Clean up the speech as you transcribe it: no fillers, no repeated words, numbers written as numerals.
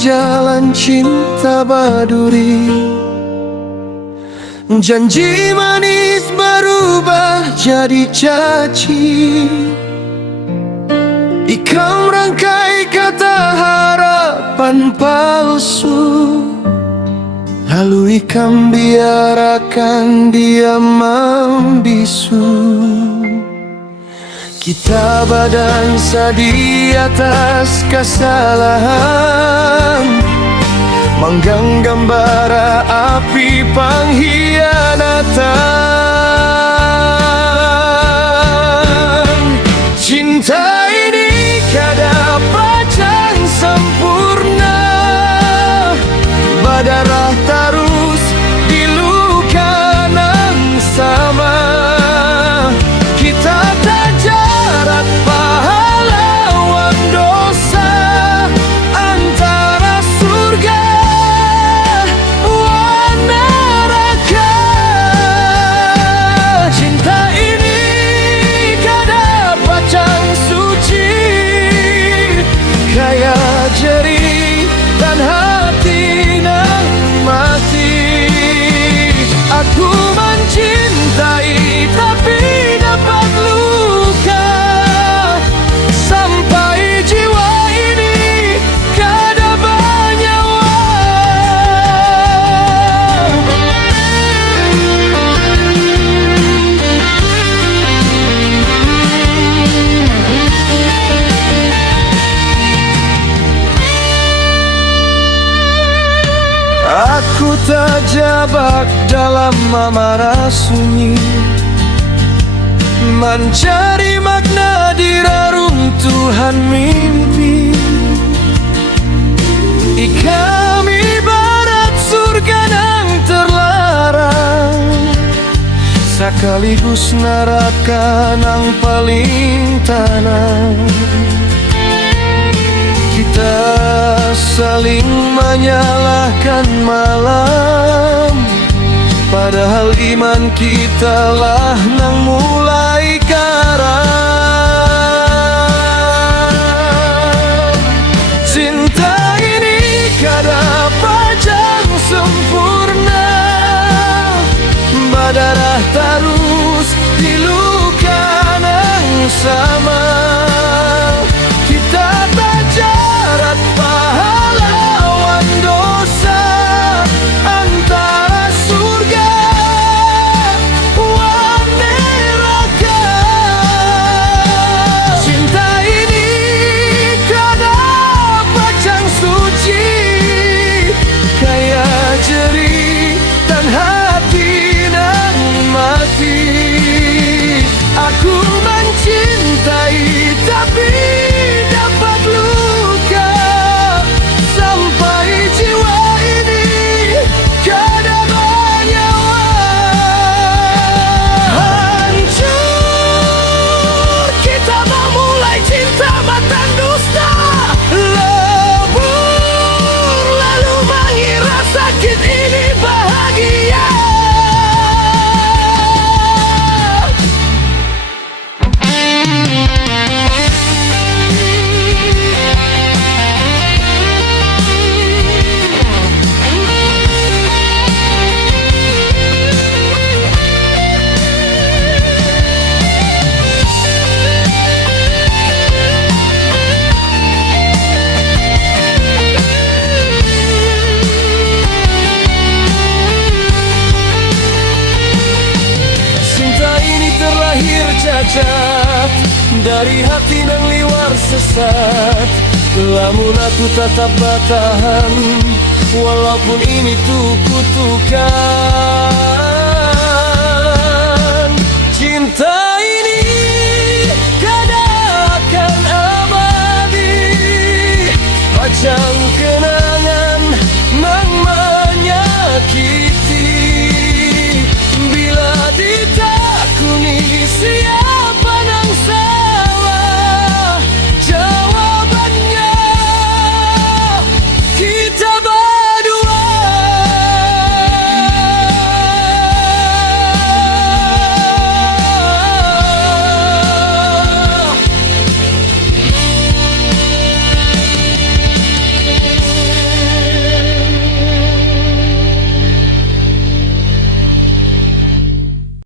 jalan cinta baduri. Janji manis berubah jadi caci, ikam rangkai kata harapan palsu, lalu ikam biarkan dia membisu. Kita berdansa di atas kesalahan, menggenggam bara api pengkhianatan. Cinta ini kada pacang sempurna, berdarah terus di luka yang sama. Kita tak jarak pahlawan dosa antara surga dan neraka. Cinta ini kada pacang suci, kaya jerih dan hati yang mati. Aku mencintai tapi dapat luka, sampai jiwa ini kada bernyawa. Aku terjebak dalam amarah sunyi, mencari makna di reruntuhan mimpi. Ikam ibarat surga yang terlarang, sekaligus neraka yang paling tanah. Kita saling menyalahkan malam, padahal iman kita lah yang mulai karam. Cinta ini kada pacang sempurna, berdarah terus di luka yang sama. Kita tak jarak pahlawan dosa antara surga dan neraka. Cinta ini kada pacang suci, kaya jerih dan hati yang mati. Aku mencintai tapi dapat luka, sampai jiwa ini kada bernyawa. Hancur kita memulai cinta matan dusta, lebur lalu mengira sakit ini bahagia. Cacat dari hati yang liwar sesat, lamun aku tetap bertahan walaupun ini tuh kutukan. Cinta ini kada akan abadi, pacang kenangan yang menyakiti bila ditakuni sia.